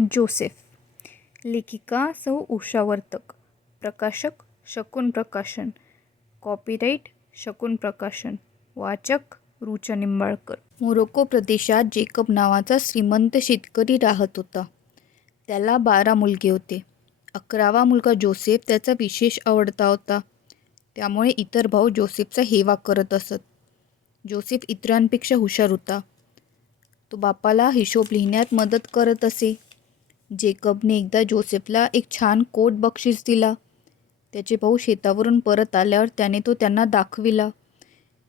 Joseph. लेखिका सौ उषा वर्तक. प्रकाशक शकून प्रकाशन. कॉपीराइट शकून प्रकाशन. वाचक रुचा निंबाळकर. मोरोको प्रदेशात जेकब नावाचा श्रीमंत शेतकरी राहत होता. त्याला 12 मुलगे होते. 11वा मुलगा जोसेफ त्याचा विशेष आवडता होता. त्यामुळे इतर भाऊ जोसेफचा हेवा करत असत. जोसेफ इतरांपेक्षा हुशार होता. तो बापाला हिशोब लिहिण्यात मदत करत असे. जेकबने एकदा जोसेफला एक छान कोट बक्षीस दिला. त्याचे भाऊ शेतावरून परत आल्यावर त्याने तो त्यांना दाखविला.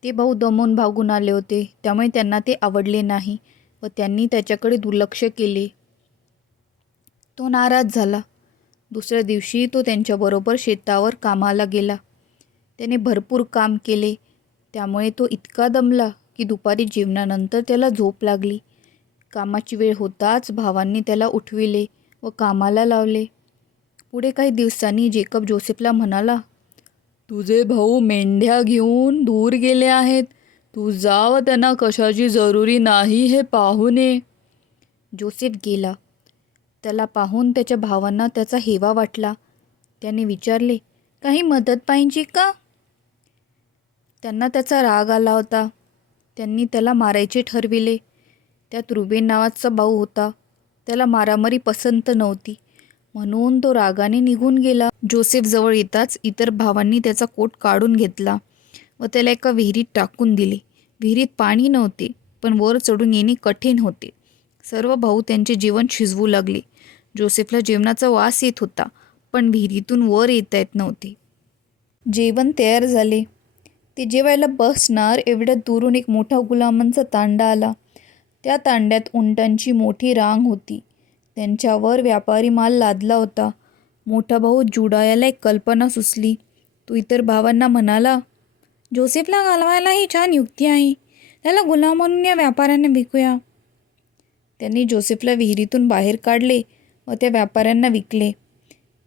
ते भाऊ दमून भागून आले होते, त्यामुळे त्यांना ते आवडले नाही व त्यांनी त्याच्याकडे दुर्लक्ष केले. तो नाराज झाला. दुसऱ्या दिवशी तो त्यांच्याबरोबर शेतावर कामाला गेला. त्याने भरपूर काम केले, त्यामुळे तो इतका दमला की दुपारी जेवणानंतर त्याला झोप लागली. कामाची वेळ होताच भावांनी त्याला उठविले व कामाला लावले. पुढे काही दिवसांनी जेकब जोसेफला म्हणाला, तुझे भाऊ मेंढ्या घेऊन दूर गेले आहेत. तू जा व त्यांना कशाची जरुरी नाही हे पाहून ये. जोसेफ गेला. त्याला पाहून त्याच्या भावांना त्याचा हेवा वाटला. त्याने विचारले, काही मदत पाहिजे का? त्यांना त्याचा राग आला होता. त्यांनी त्याला मारायचे ठरविले. त्यात रुबेन नावाचा भाऊ होता. त्याला मारामारी पसंत नव्हती, म्हणून तो रागाने निघून गेला. जोसेफ जवळ येताच इतर भावांनी त्याचा कोट काढून घेतला व त्याला एका विहिरीत टाकून दिले. विहिरीत पाणी नव्हते, पण वर चढून येणे कठीण होते. सर्व भाऊ त्यांचे जेवण शिजवू लागले. जोसेफला जेवणाचा वास येत होता, पण विहिरीतून वर येता येत नव्हते. जेवण तयार झाले. ते जेवायला बसणार एवढ्या दुरून एक मोठा गुलामांचा तांडा आला. त्या तांड्यात उंटांची मोठी रांग होती. त्यांच्यावर व्यापारी माल लादला होता. मोठा भाऊ जुडायाला एक कल्पना सुचली. तो इतर भावांना म्हणाला, जोसेफला घालवायला ही छान युक्ती आहे. त्याला गुलाम म्हणून या व्यापाऱ्यांना विकूया. त्यांनी जोसेफला विहिरीतून बाहेर काढले व त्या व्यापाऱ्यांना विकले.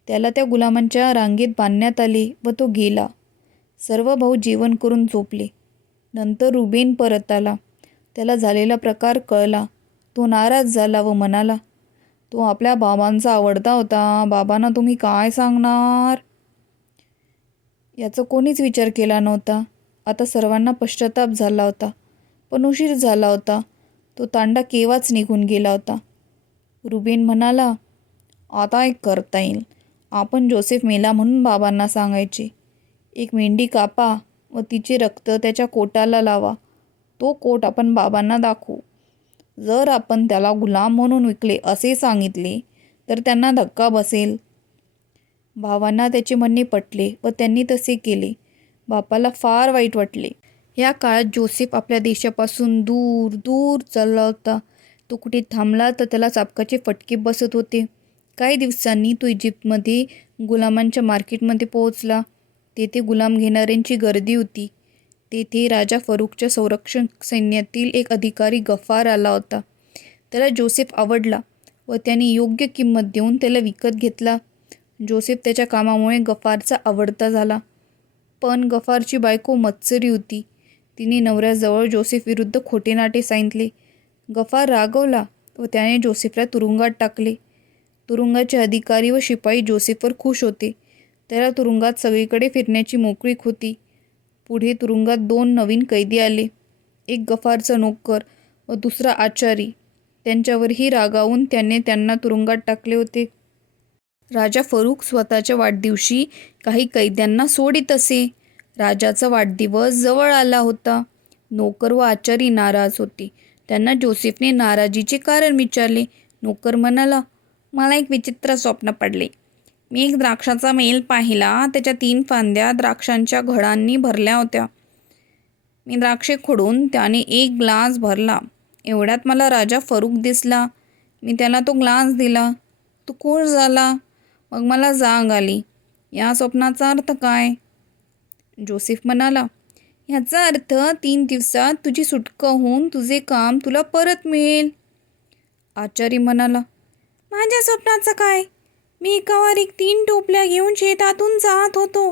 त्याला त्या गुलामांच्या रांगेत बांधण्यात आले व तो गेला. सर्व भाऊ जेवण करून झोपले. नंतर रुबेन परत आला. त्याला झालेला प्रकार कळला. तो नाराज झाला व म्हणाला, तो आपल्या बाबांचा आवडता होता. बाबांना तुम्ही काय सांगणार? याचा कोणीच विचार केला नव्हता. आता सर्वांना पश्चाताप झाला होता, पण उशीर झाला होता. तो तांडा केव्हाच निघून गेला होता. रुबेन म्हणाला, आता एक करता येईल. आपण जोसेफ मेला म्हणून बाबांना सांगायचे. एक मेंढी कापा व तिचे रक्त त्याच्या कोटाला लावा. तो कोट आपण बाबांना दाखवू. जर आपण त्याला गुलाम म्हणून विकले असे सांगितले तर त्यांना धक्का बसेल. भावांना त्याचे म्हणणे पटले व त्यांनी तसे केले. बापाला फार वाईट वाटले. या काळात जोसेफ आपल्या देशापासून दूर दूर चालला होता. तो कुठे थांबला तर त्याला चाबकाचे फटके बसत होते. काही दिवसांनी तो इजिप्तमध्ये गुलामांच्या मार्केटमध्ये पोहोचला. तेथे गुलाम घेणाऱ्यांची गर्दी होती. तेथे राजा फरूकच्या संरक्षण सैन्यातील एक अधिकारी गफार आला होता. त्याला जोसेफ आवडला व त्याने योग्य किंमत देऊन त्याला विकत घेतला. जोसेफ त्याच्या कामामुळे गफारचा आवडता झाला. पण गफारची बायको मत्सरी होती. तिने नवऱ्याजवळ जोसेफ विरुद्ध खोटे नाटे सांगितले. गफार रागवला व त्याने जोसेफला तुरुंगात टाकले. तुरुंगाचे अधिकारी व शिपाई जोसेफवर खुश होते. त्याला तुरुंगात सगळीकडे फिरण्याची मोकळीक होती. पुढे तुरुंगात 2 नवीन कैदी आले. एक गफारचा नोकर व दुसरा आचारी. त्यांच्यावरही रागावून त्याने त्यांना तुरुंगात टाकले होते. राजा फरूक स्वतःच्या वाढदिवशी काही कैद्यांना सोडित असे. राजाचा वाढदिवस जवळ आला होता. नोकर व आचारी नाराज होते. त्यांना जोसेफने नाराजीचे कारण विचारले. नोकर म्हणाला, मला एक विचित्र स्वप्न पडले. मी एक द्राक्षाचा मेल पाहिला. त्याच्या 3 फांद्या द्राक्षांच्या घडांनी भरल्या होत्या. मी द्राक्षे खोडून त्याने एक ग्लास भरला. एवढ्यात मला राजा फरूक दिसला. मी त्याला तो ग्लास दिला. तो खुश झाला. मग मला जाग आली. या स्वप्नाचा अर्थ काय? जोसेफ म्हणाला, ह्याचा अर्थ 3 दिवसात तुझी सुटका होऊन तुझे काम तुला परत मिळेल. आचारी म्हणाला, माझ्या स्वप्नाचं काय? मी एकावर एक 3 टोपल्या घेऊन शेतातून जात होतो.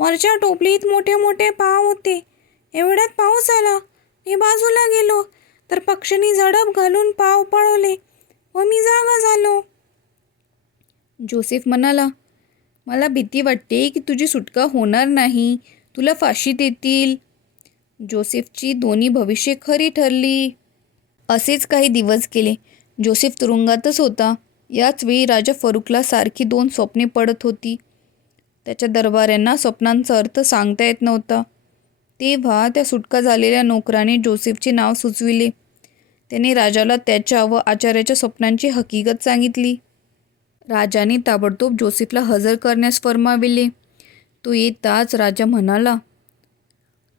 वरच्या टोपलीत मोठे मोठे पाव होते. एवढ्यात पाऊस आला. मी बाजूला गेलो तर पक्ष्यांनी झडप घालून पाव पळवले व मी जागा झालो. जोसेफ म्हणाला, मला भीती वाटते की तुझी सुटका होणार नाही, तुला फाशी देतील. जोसेफची दोन्ही भविष्ये खरी ठरली. असेच काही दिवस गेले. जोसेफ तुरुंगातच होता. याच वेळी राजा फरुखला सारखी 2 स्वप्ने पडत होती. त्याच्या दरबाऱ्यांना स्वप्नांचा अर्थ सांगता येत नव्हता. तेव्हा त्या सुटका झालेल्या नोकराने जोसेफचे नाव सुचविले. त्याने राजाला त्याच्या व आचार्याच्या स्वप्नांची हकीकत सांगितली. राजाने ताबडतोब जोसेफला हजर करण्यास फर्माविले. तो येताच राजा म्हणाला,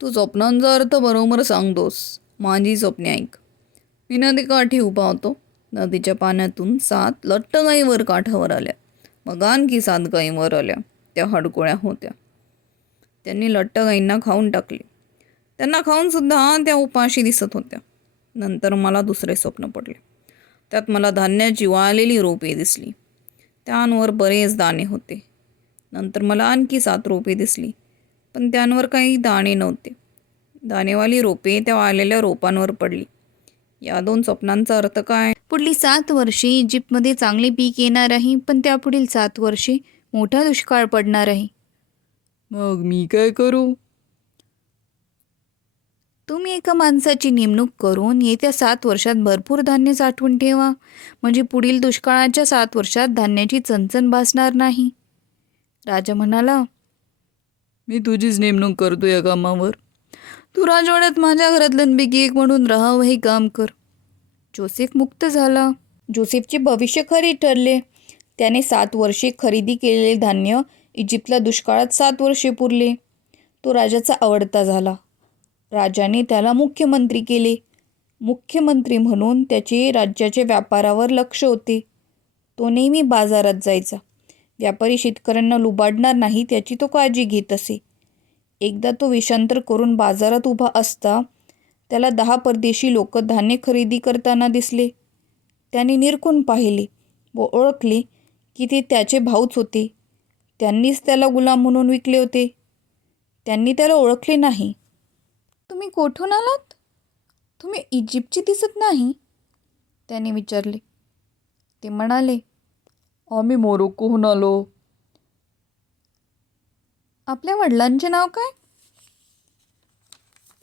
तू स्वप्नांचा अर्थ बरोबर सांगतोस. माझी स्वप्ने ऐक. मी नदीकाठी उभा होतो. नदीच्या पाण्यातून 7 लट्ट गायी वर काठावर आल्या. मग आणखी 7 गायी वर आल्या. त्या हडकोळ्या होत्या. त्यांनी लट्ट गायींना खाऊन टाकले. त्यांना खाऊन सुद्धा त्या उपाशी दिसत होत्या. नंतर मला दुसरे स्वप्न पडले. त्यात मला धान्याची वाळलेली रोपे दिसली. त्यांवर बरेच दाणे होते. नंतर मला आणखी 7 रोपे दिसली, पण त्यांवर काही दाणे नव्हते. दाणेवाली रोपे त्या वाळलेल्या रोपांवर पडली. या 2 स्वप्नांचा अर्थ काय? पुढली 7 वर्षे इजिप्तमध्ये चांगले पीक येणार आहे, पण त्यापुढील 7 वर्षे मोठा दुष्काळ पडणार आहे. मग मी काय करू? तुम्ही एका माणसाची नेमणूक करून येत्या 7 वर्षात भरपूर धान्य साठवून ठेवा, म्हणजे पुढील दुष्काळाच्या 7 वर्षात धान्याची चणचण भासणार नाही. राजा म्हणाला, मी तुझीच नेमणूक करतो या कामावर. तू राजवाड्यात माझ्या घरातल्यांपैकी एक म्हणून राहावं हे काम कर. जोसेफ मुक्त झाला. जोसेफचे भविष्य खरे ठरले. त्याने 7 वर्षे खरेदी केलेले धान्य इजिप्तला दुष्काळात 7 वर्षे पुरले. तो राजाचा आवडता झाला. राजाने त्याला मुख्यमंत्री केले. मुख्यमंत्री म्हणून त्याचे राज्याच्या व्यापारावर लक्ष होते. तो नेहमी बाजारात जायचा. व्यापारी शेतकऱ्यांना लुबाडणार नाही त्याची तो काळजी घेत असे. एकदा तो वेषांतर करून बाजारात उभा असता त्याला 10 परदेशी लोक धान्य खरेदी करताना दिसले. त्याने निरखून पाहिले व ओळखले की ते त्याचे भाऊच होते. त्यांनीच त्याला गुलाम म्हणून विकले होते. त्यांनी त्याला ओळखले नाही. तुम्ही कोठून आलात? तुम्ही इजिप्तची दिसत नाही, त्याने विचारले. ते म्हणाले, आम्ही मोरोक्कोहून आलो. आपल्या वडिलांचे नाव काय?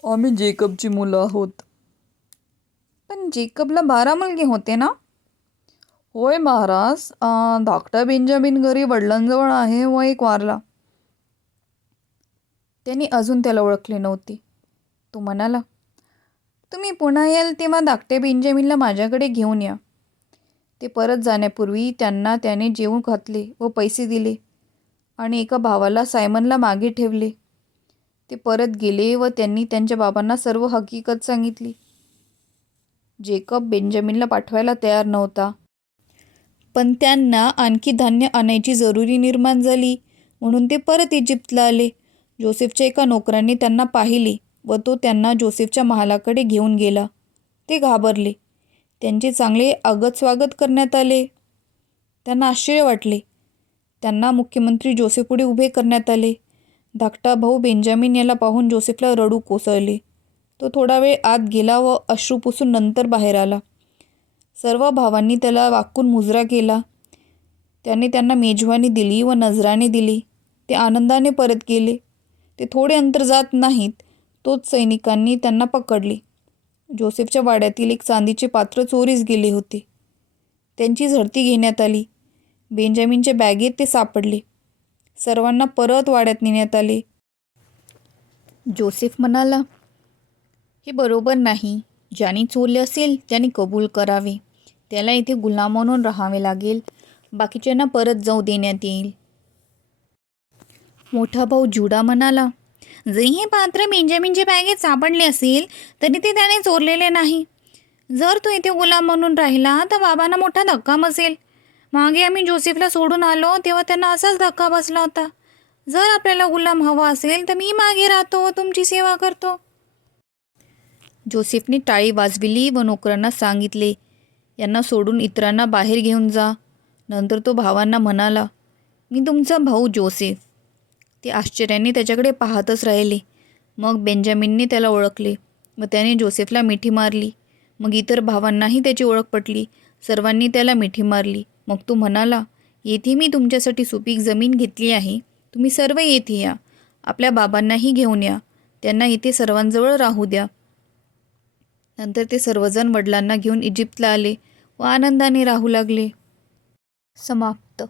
आम्ही जेकबची मुलं आहोत. पण जेकबला 12 मुलगे होते ना? होय महाराज. धाकटा बेंजामिन घरी वडिलांजवळ आहे व एक वारला. त्यांनी अजून त्याला ओळखले नव्हते. तो म्हणाला, तुम्ही पुन्हा याल तेव्हा धाकट्या बेंजामिनला माझ्याकडे घेऊन या. ते परत जाण्यापूर्वी त्यांना त्याने जेवून घातले व पैसे दिले आणि एका भावाला सायमनला मागे ठेवले. ते परत गेले व त्यांनी त्यांच्या बाबांना सर्व हकीकत सांगितली. जेकब बेंजामिनला पाठवायला तयार नव्हता, पण त्यांना आणखी धान्य आणायची जरुरी निर्माण झाली म्हणून ते परत इजिप्तला आले. जोसेफच्या एका नोकराने त्यांना पाहिले व तो त्यांना जोसेफच्या महालाकडे घेऊन गेला. ते घाबरले. त्यांचे चांगले आगत स्वागत करण्यात आले. त्यांना आश्चर्य वाटले. त्यांना मुख्यमंत्री जोसेफपुढे उभे करण्यात आले. धाकटा भाऊ बेंजामिन याला पाहून जोसेफला रडू कोसळले. तो थोडा वेळ आत गेला व अश्रू पुसून नंतर बाहेर आला. सर्व भावांनी त्याला वाकून मुजरा केला. त्याने त्यांना मेजवानी दिली व नजराणे दिली. ते आनंदाने परत गेले. ते थोडे अंतर जात नाहीत तोच सैनिकांनी त्यांना पकडले. जोसेफच्या वाड्यातील एक चांदीचे पात्र चोरीस गेले होते. त्यांची झडती घेण्यात आली. बेंजामिनच्या बॅगेत ते सापडले. सर्वांना परत वाड्यात नेण्यात आले. जोसेफ म्हणाला, हे बरोबर नाही. ज्याने चोरले असेल त्याने कबूल करावे. त्याला इथे गुलाम म्हणून राहावे लागेल. बाकीच्यांना परत जाऊ देण्यात येईल. मोठा भाऊ जुडा म्हणाला, जरी हे पात्र बेंजामिनच्या बॅगेत सापडले असेल तरी ते त्याने चोरलेले नाही. जर तो इथे गुलाम म्हणून राहिला तर बाबांना मोठा धक्का बसेल. मागे आम्ही जोसेफला सोडून आलो तेव्हा त्यांना असाच धक्का बसला होता. जर आपल्याला गुलाम हवा असेल तर मी मागे राहतो व तुमची सेवा करतो. जोसेफने टाळी वाजविली व नोकरांना सांगितले, यांना सोडून इतरांना बाहेर घेऊन जा. नंतर तो भावांना म्हणाला, मी तुमचा भाऊ जोसेफ. ते आश्चर्याने त्याच्याकडे पाहतच राहिले. मग बेंजामिनने त्याला ओळखले व त्याने जोसेफला मिठी मारली. मग इतर भावांनाही त्याची ओळख पटली. सर्वांनी त्याला मिठी मारली. मग तो म्हणाला, येथे मी तुमच्यासाठी सुपीक जमीन घेतली आहे. तुम्ही सर्व येथे या. आपल्या बाबांनाही घेऊन या. त्यांना इथे सर्वांजवळ राहू द्या. नंतर ते सर्वजण वडिलांना घेऊन इजिप्तला आले व आनंदाने राहू लागले. समाप्त.